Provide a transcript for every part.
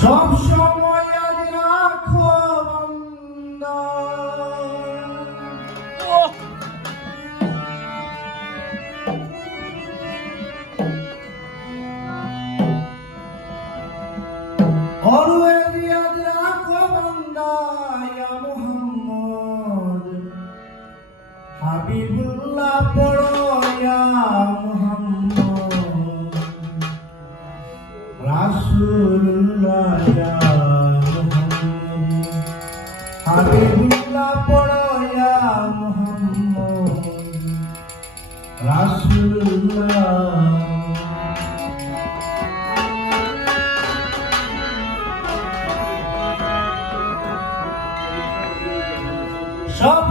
সব সময় আজ রাখো Always yad rakho banda ya Muhammad Habibullah রাসুল্লাহ হাবিবুল্লাহ পড়য়া মোহাম্মদ রাসুল্লাহ সব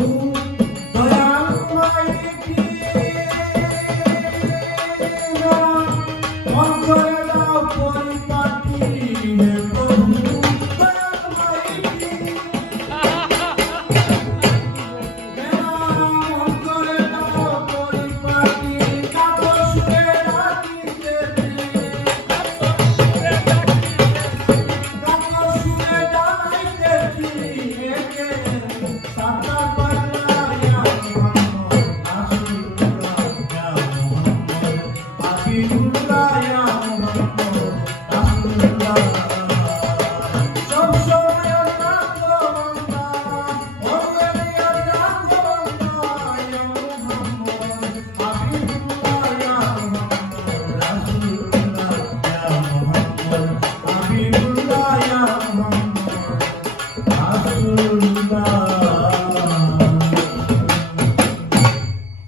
you.